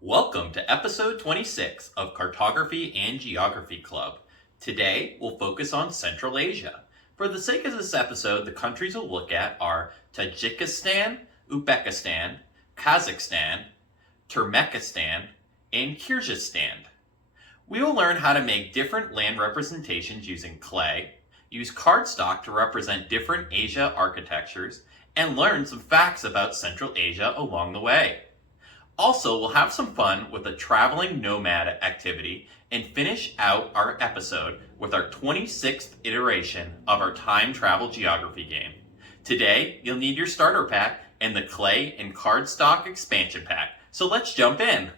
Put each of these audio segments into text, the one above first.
Welcome to episode 26 of Cartography and Geography Club. Today, we'll focus on Central Asia. For the sake of this episode, the countries we'll look at are Tajikistan, Uzbekistan, Kazakhstan, Turkmenistan, and Kyrgyzstan. We will learn how to make different land representations using clay, use cardstock to represent different Asia architectures, and learn some facts about Central Asia along the way. Also, we'll have some fun with a traveling nomad activity and finish out our episode with our 26th iteration of our time travel geography game. Today, you'll need your starter pack and the clay and cardstock expansion pack. So let's jump in.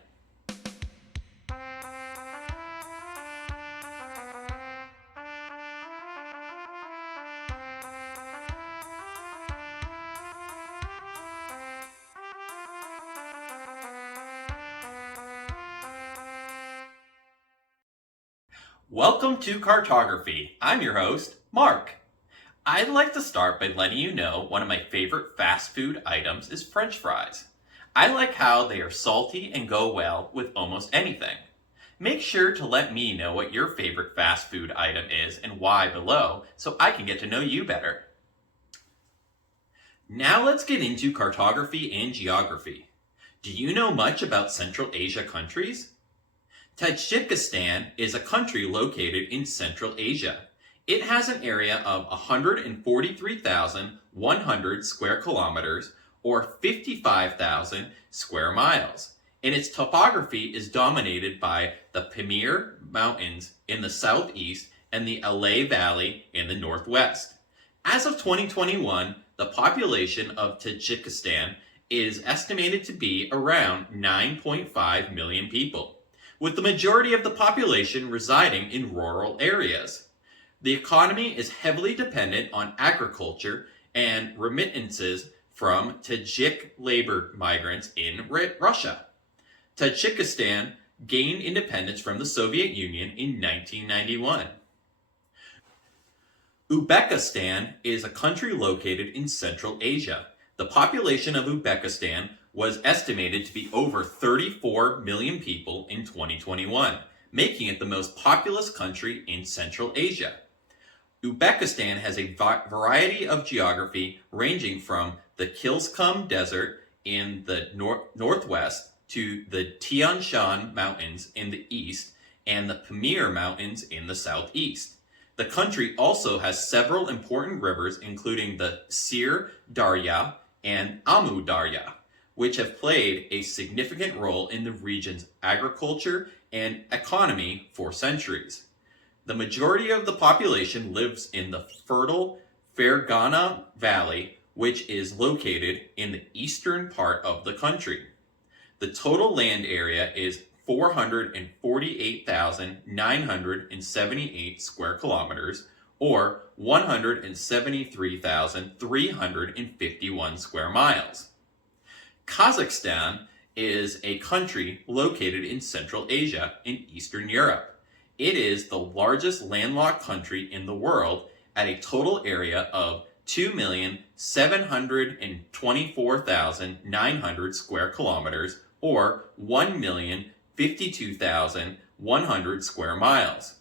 Welcome to Cartography. I'm your host, Mark. I'd like to start by letting you know one of my favorite fast food items is French fries. I like how they are salty and go well with almost anything. Make sure to let me know what your favorite fast food item is and why below so I can get to know you better. Now let's get into cartography and geography. Do you know much about Central Asia countries? Tajikistan is a country located in Central Asia. It has an area of 143,100 square kilometers or 55,000 square miles, and its topography is dominated by the Pamir Mountains in the southeast and the Alay Valley in the northwest. As of 2021, the population of Tajikistan is estimated to be around 9.5 million people, with the majority of the population residing in rural areas. The economy is heavily dependent on agriculture and remittances from Tajik labor migrants in Russia. Tajikistan gained independence from the Soviet Union in 1991. Uzbekistan is a country located in Central Asia. The population of Uzbekistan was estimated to be over 34 million people in 2021, making it the most populous country in Central Asia. Uzbekistan has a variety of geography ranging from the Kyrgyzstan Desert in the northwest to the Tian Shan Mountains in the east and the Pamir Mountains in the southeast. The country also has several important rivers including the Sir Darya and Amu Darya, which have played a significant role in the region's agriculture and economy for centuries. The majority of the population lives in the fertile Fergana Valley, which is located in the eastern part of the country. The total land area is 448,978 square kilometers, or 173,351 square miles. Kazakhstan is a country located in Central Asia in Eastern Europe. It is the largest landlocked country in the world at a total area of 2,724,900 square kilometers or 1,052,100 square miles.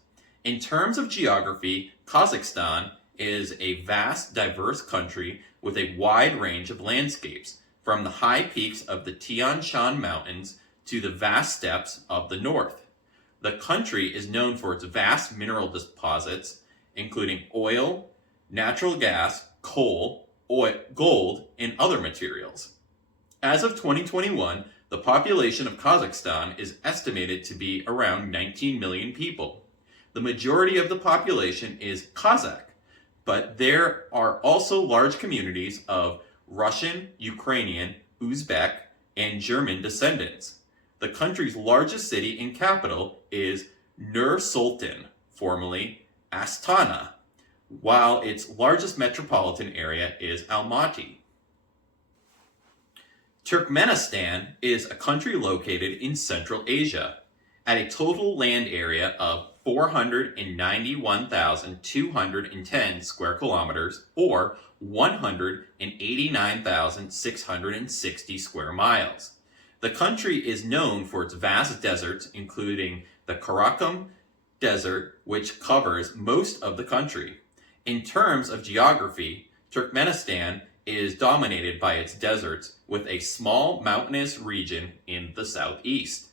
In terms of geography, Kazakhstan is a vast, diverse country with a wide range of landscapes, from the high peaks of the Tian Shan Mountains to the vast steppes of the north. The country is known for its vast mineral deposits, including oil, natural gas, coal, gold, and other materials. As of 2021, the population of Kazakhstan is estimated to be around 19 million people. The majority of the population is Kazakh, but there are also large communities of Russian, Ukrainian, Uzbek, and German descendants. The country's largest city and capital is Nur-Sultan, formerly Astana, while its largest metropolitan area is Almaty. Turkmenistan is a country located in Central Asia, at a total land area of 491,210 square kilometers, or 189,660 square miles. The country is known for its vast deserts, including the Karakum Desert, which covers most of the country. In terms of geography, Turkmenistan is dominated by its deserts, with a small mountainous region in the southeast.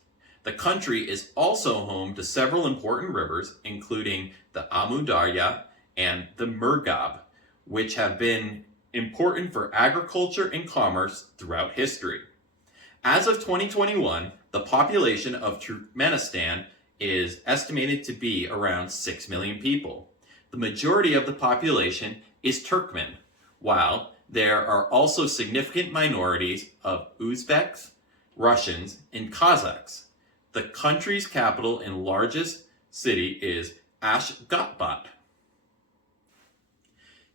The country is also home to several important rivers, including the Amu Darya and the Murghab, which have been important for agriculture and commerce throughout history. As of 2021, the population of Turkmenistan is estimated to be around 6 million people. The majority of the population is Turkmen, while there are also significant minorities of Uzbeks, Russians, and Kazakhs. The country's capital and largest city is Ashgabat.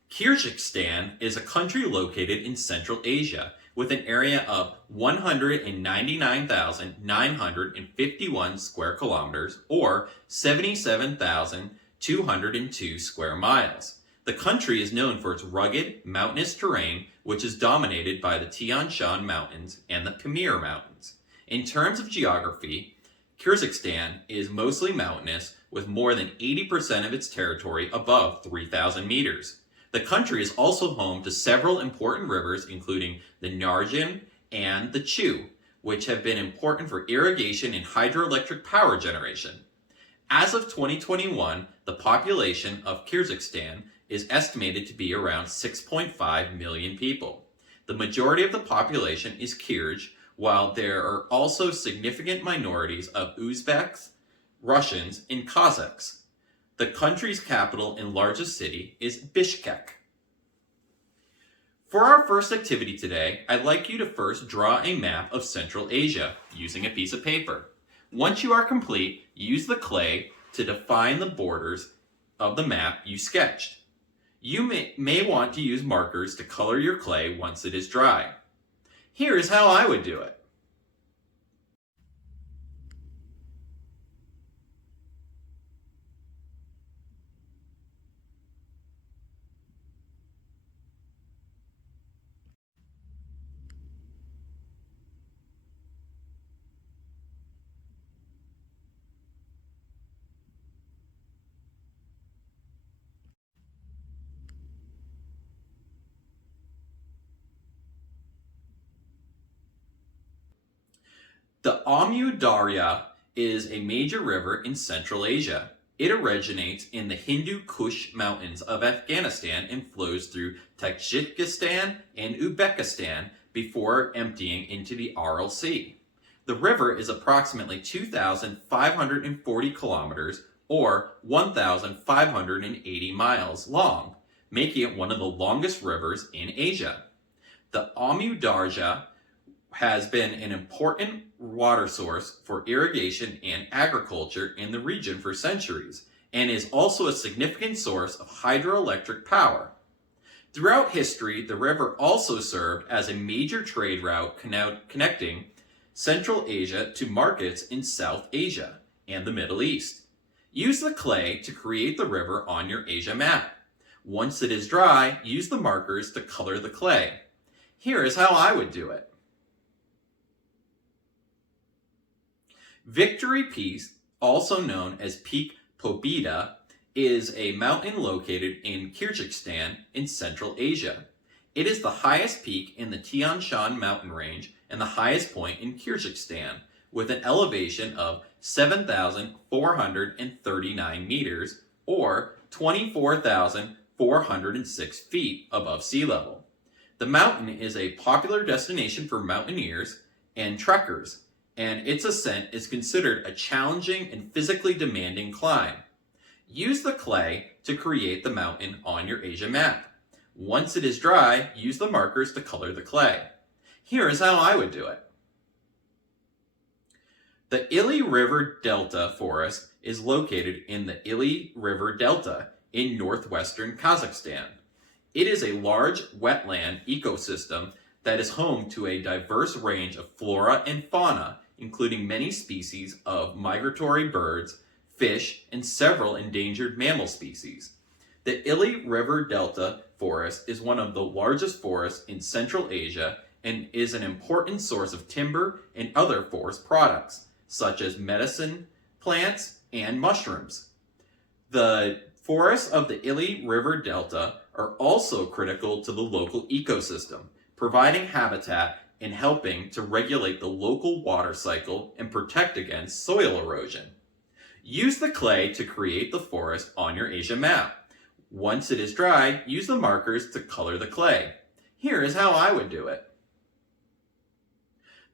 Kyrgyzstan is a country located in Central Asia with an area of 199,951 square kilometers or 77,202 square miles. The country is known for its rugged, mountainous terrain, which is dominated by the Tian Shan Mountains and the Pamir Mountains. In terms of geography, Kyrgyzstan is mostly mountainous, with more than 80% of its territory above 3,000 meters. The country is also home to several important rivers, including the Narjan and the Chu, which have been important for irrigation and hydroelectric power generation. As of 2021, the population of Kyrgyzstan is estimated to be around 6.5 million people. The majority of the population is Kyrgyz, while there are also significant minorities of Uzbeks, Russians, and Kazakhs. The country's capital and largest city is Bishkek. For our first activity today, I'd like you to first draw a map of Central Asia using a piece of paper. Once you are complete, use the clay to define the borders of the map you sketched. You may want to use markers to color your clay once it is dry. Here is how I would do it. The Amu Darya is a major river in Central Asia. It originates in the Hindu Kush mountains of Afghanistan and flows through Tajikistan and Uzbekistan before emptying into the Aral Sea. The river is approximately 2,540 kilometers or 1,580 miles long, making it one of the longest rivers in Asia. The Amu Darya has been an important water source for irrigation and agriculture in the region for centuries, and is also a significant source of hydroelectric power. Throughout history, the river also served as a major trade route connecting Central Asia to markets in South Asia and the Middle East. Use the clay to create the river on your Asia map. Once it is dry, use the markers to color the clay. Here is how I would do it. Victory Peak, also known as Peak Pobeda, is a mountain located in Kyrgyzstan in Central Asia. It is the highest peak in the Tian Shan mountain range and the highest point in Kyrgyzstan, with an elevation of 7,439 meters or 24,406 feet above sea level. The mountain is a popular destination for mountaineers and trekkers, and its ascent is considered a challenging and physically demanding climb. Use the clay to create the mountain on your Asia map. Once it is dry, use the markers to color the clay. Here is how I would do it. The Ili River Delta Forest is located in the Ili River Delta in northwestern Kazakhstan. It is a large wetland ecosystem that is home to a diverse range of flora and fauna, including many species of migratory birds, fish, and several endangered mammal species. The Ili River Delta Forest is one of the largest forests in Central Asia and is an important source of timber and other forest products, such as medicine plants and mushrooms. The forests of the Ili River Delta are also critical to the local ecosystem, providing habitat and helping to regulate the local water cycle and protect against soil erosion. Use the clay to create the forest on your Asia map. Once it is dry, use the markers to color the clay. Here is how I would do it.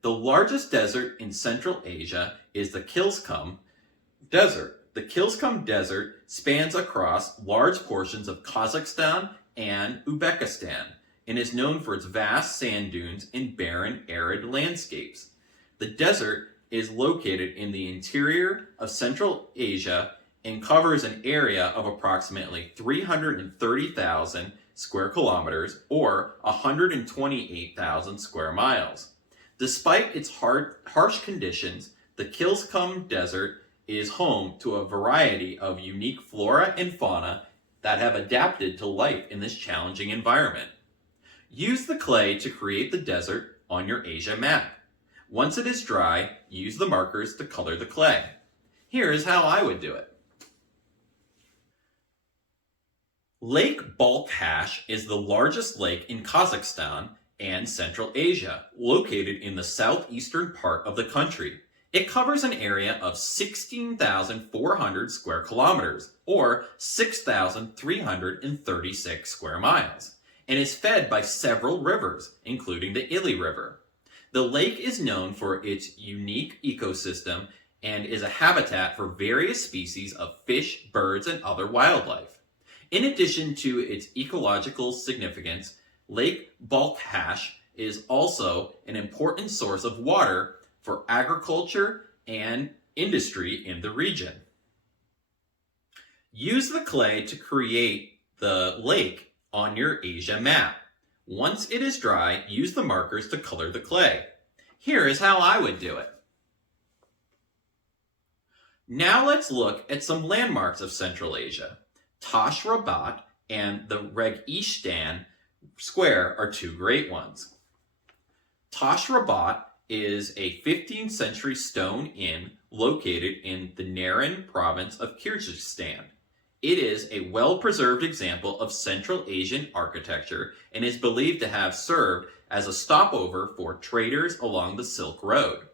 The largest desert in Central Asia is the Kyrgyzstan Desert. The Kyrgyzstan Desert spans across large portions of Kazakhstan and Uzbekistan and is known for its vast sand dunes and barren, arid landscapes. The desert is located in the interior of Central Asia and covers an area of approximately 330,000 square kilometers or 128,000 square miles. Despite its harsh conditions, the Kyrgyzstan Desert is home to a variety of unique flora and fauna that have adapted to life in this challenging environment. Use the clay to create the desert on your Asia map. Once it is dry, use the markers to color the clay. Here is how I would do it. Lake Balkhash is the largest lake in Kazakhstan and Central Asia, located in the southeastern part of the country. It covers an area of 16,400 square kilometers, or 6,336 square miles, and is fed by several rivers, including the Ili River. The lake is known for its unique ecosystem and is a habitat for various species of fish, birds, and other wildlife. In addition to its ecological significance, Lake Balkhash is also an important source of water for agriculture and industry in the region. Use the clay to create the lake on your Asia map. Once it is dry, use the markers to color the clay. Here is how I would do it. Now let's look at some landmarks of Central Asia. Tash Rabat and the Registan Square are two great ones. Tash Rabat is a 15th century stone inn located in the Naran province of Kyrgyzstan. It is a well-preserved example of Central Asian architecture and is believed to have served as a stopover for traders along the Silk Road.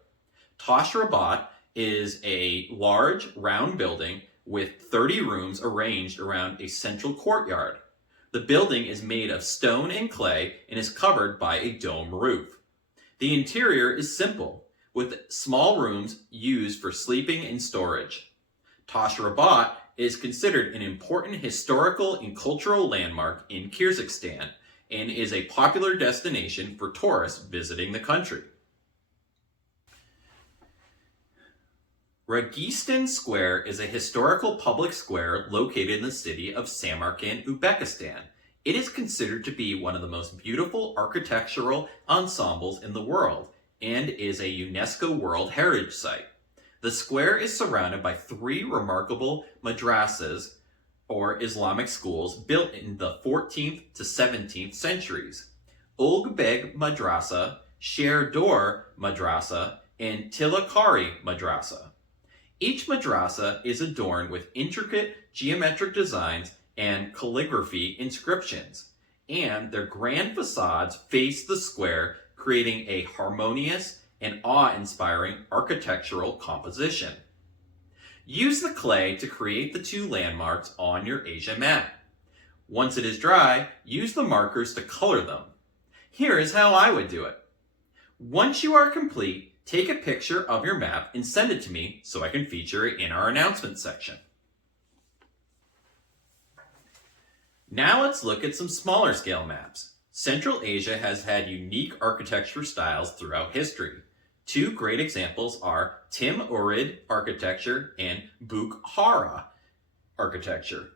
Tash Rabat is a large, round building with 30 rooms arranged around a central courtyard. The building is made of stone and clay and is covered by a dome roof. The interior is simple, with small rooms used for sleeping and storage. Tash Rabat is considered an important historical and cultural landmark in Kyrgyzstan and is a popular destination for tourists visiting the country. Registan Square is a historical public square located in the city of Samarkand, Uzbekistan. It is considered to be one of the most beautiful architectural ensembles in the world and is a UNESCO World Heritage Site. The square is surrounded by three remarkable madrasas, or Islamic schools, built in the 14th to 17th centuries. Ulgbeg Madrasa, Sherdor Madrasa, and Tilakari Madrasa. Each madrasa is adorned with intricate geometric designs and calligraphy inscriptions, and their grand facades face the square, creating a harmonious and awe-inspiring architectural composition. Use the clay to create the two landmarks on your Asia map. Once it is dry, use the markers to color them. Here is how I would do it. Once you are complete, take a picture of your map and send it to me so I can feature it in our announcements section. Now let's look at some smaller scale maps. Central Asia has had unique architecture styles throughout history. Two great examples are Timurid architecture and Bukhara architecture.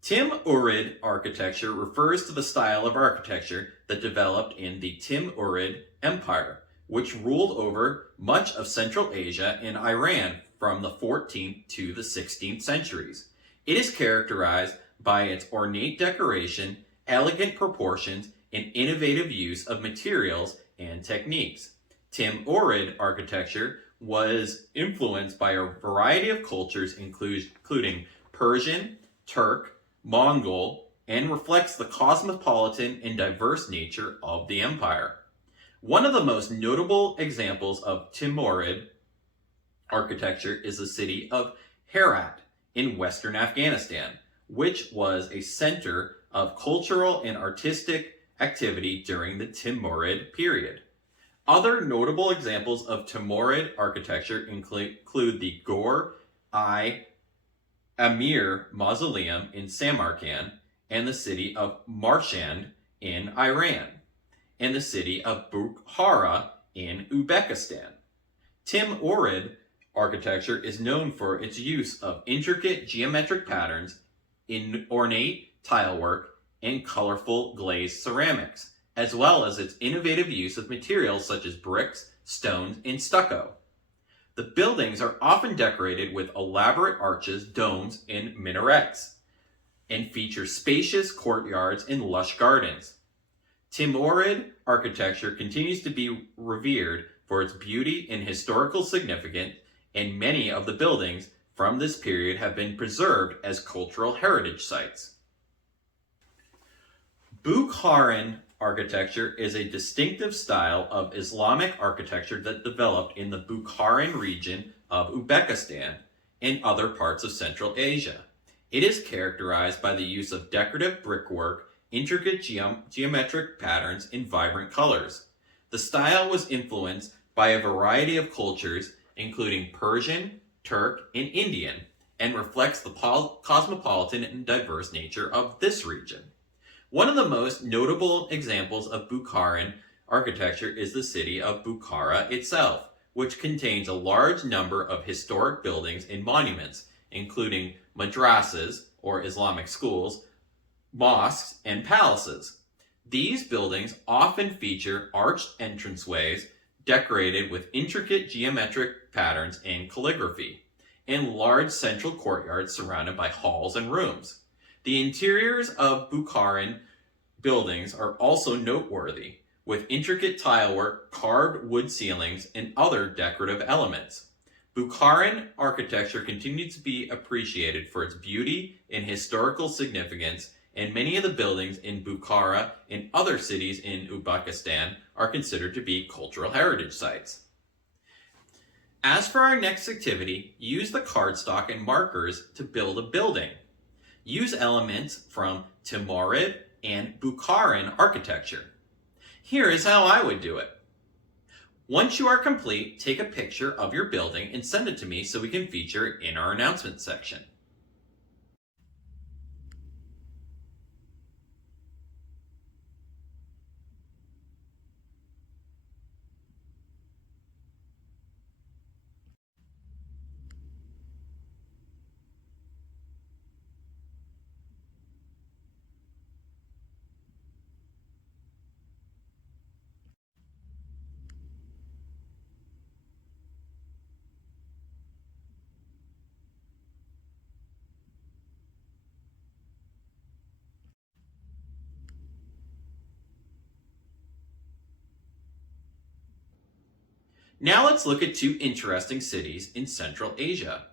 Timurid architecture refers to the style of architecture that developed in the Timurid Empire, which ruled over much of Central Asia and Iran from the 14th to the 16th centuries. It is characterized by its ornate decoration, elegant proportions, and innovative use of materials and techniques. Timurid architecture was influenced by a variety of cultures, including Persian, Turk, Mongol, and reflects the cosmopolitan and diverse nature of the empire. One of the most notable examples of Timurid architecture is the city of Herat in western Afghanistan, which was a center of cultural and artistic activity during the Timurid period. Other notable examples of Timurid architecture include the Ghor-i Amir Mausoleum in Samarkand, and the city of Marshand in Iran, and the city of Bukhara in Uzbekistan. Timurid architecture is known for its use of intricate geometric patterns, in ornate tilework, and colorful glazed ceramics, as well as its innovative use of materials such as bricks, stones, and stucco. The buildings are often decorated with elaborate arches, domes, and minarets, and feature spacious courtyards and lush gardens. Timurid architecture continues to be revered for its beauty and historical significance, and many of the buildings from this period have been preserved as cultural heritage sites. Bukharan architecture is a distinctive style of Islamic architecture that developed in the Bukharan region of Uzbekistan and other parts of Central Asia. It is characterized by the use of decorative brickwork, intricate geometric patterns, and vibrant colors. The style was influenced by a variety of cultures, including Persian, Turk, and Indian, and reflects the cosmopolitan and diverse nature of this region. One of the most notable examples of Bukharan architecture is the city of Bukhara itself, which contains a large number of historic buildings and monuments, including madrasas, or Islamic schools, mosques, and palaces. These buildings often feature arched entranceways decorated with intricate geometric patterns and calligraphy, and large central courtyards surrounded by halls and rooms. The interiors of Bukharan buildings are also noteworthy, with intricate tilework, carved wood ceilings, and other decorative elements. Bukharan architecture continues to be appreciated for its beauty and historical significance, and many of the buildings in Bukhara and other cities in Uzbekistan are considered to be cultural heritage sites. As for our next activity, use the cardstock and markers to build a building. Use elements from Timurid and Bukharan architecture. Here is how I would do it. Once you are complete, take a picture of your building and send it to me so we can feature it in our announcement section. Now let's look at two interesting cities in Central Asia.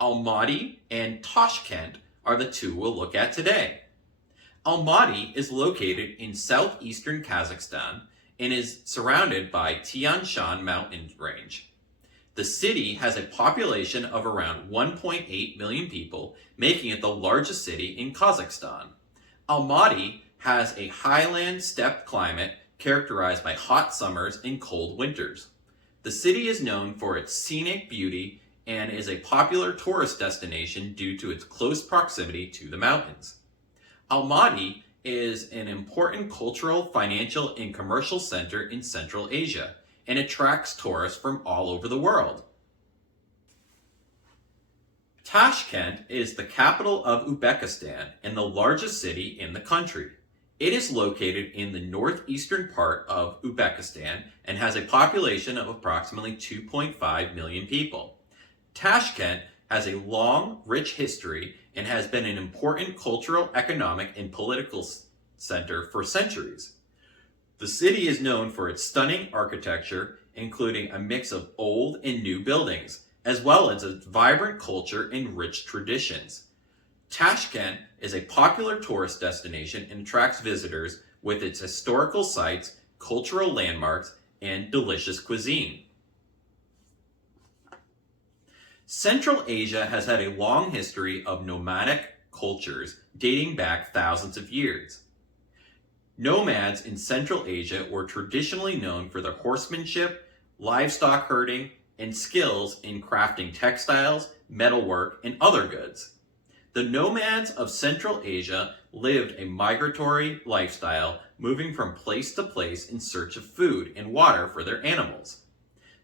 Almaty and Tashkent are the two we'll look at today. Almaty is located in southeastern Kazakhstan and is surrounded by Tian Shan mountain range. The city has a population of around 1.8 million people, making it the largest city in Kazakhstan. Almaty has a highland steppe climate characterized by hot summers and cold winters. The city is known for its scenic beauty and is a popular tourist destination due to its close proximity to the mountains. Almaty is an important cultural, financial, and commercial center in Central Asia and attracts tourists from all over the world. Tashkent is the capital of Uzbekistan and the largest city in the country. It is located in the northeastern part of Uzbekistan and has a population of approximately 2.5 million people. Tashkent has a long, rich history and has been an important cultural, economic, and political center for centuries. The city is known for its stunning architecture, including a mix of old and new buildings, as well as its vibrant culture and rich traditions. Tashkent is a popular tourist destination and attracts visitors with its historical sites, cultural landmarks, and delicious cuisine. Central Asia has had a long history of nomadic cultures dating back thousands of years. Nomads in Central Asia were traditionally known for their horsemanship, livestock herding, and skills in crafting textiles, metalwork, and other goods. The nomads of Central Asia lived a migratory lifestyle, moving from place to place in search of food and water for their animals.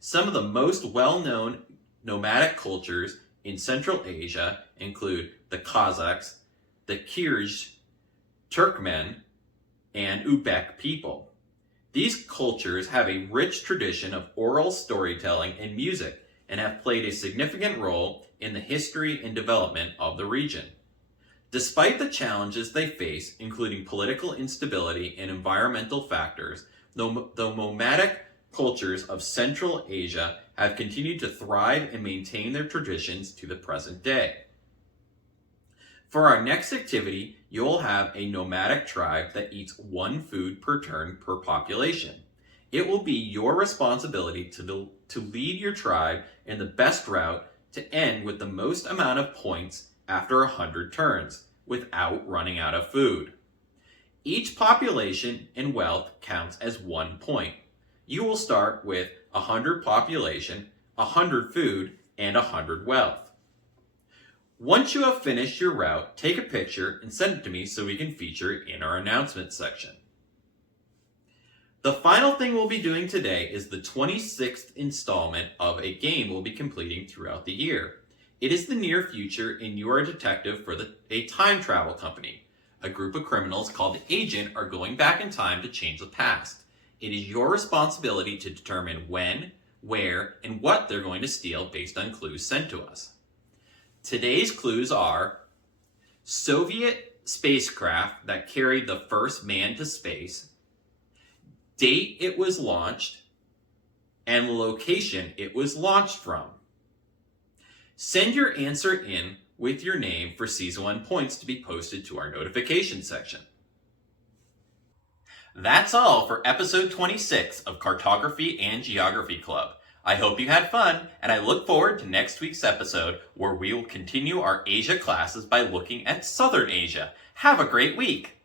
Some of the most well-known nomadic cultures in Central Asia include the Kazakhs, the Kyrgyz, Turkmen, and Uzbek people. These cultures have a rich tradition of oral storytelling and music and have played a significant role in the history and development of the region. Despite the challenges they face, including political instability and environmental factors, the nomadic cultures of Central Asia have continued to thrive and maintain their traditions to the present day. For our next activity, you'll have a nomadic tribe that eats one food per turn per population. It will be your responsibility to lead your tribe in the best route to end with the most amount of points after 100 turns, without running out of food. Each population and wealth counts as 1 point. You will start with 100 population, 100 food, and 100 wealth. Once you have finished your route, take a picture and send it to me so we can feature it in our announcements section. The final thing we'll be doing today is the 26th installment of a game we'll be completing throughout the year. It is the near future and you are a detective for a time travel company. A group of criminals called the Agent are going back in time to change the past. It is your responsibility to determine when, where, and what they're going to steal based on clues sent to us. Today's clues are Soviet spacecraft that carried the first man to space, date it was launched, and the location it was launched from. Send your answer in with your name for Season 1 points to be posted to our notification section. That's all for episode 26 of Cartography and Geography Club. I hope you had fun, and I look forward to next week's episode where we will continue our Asia classes by looking at Southern Asia. Have a great week!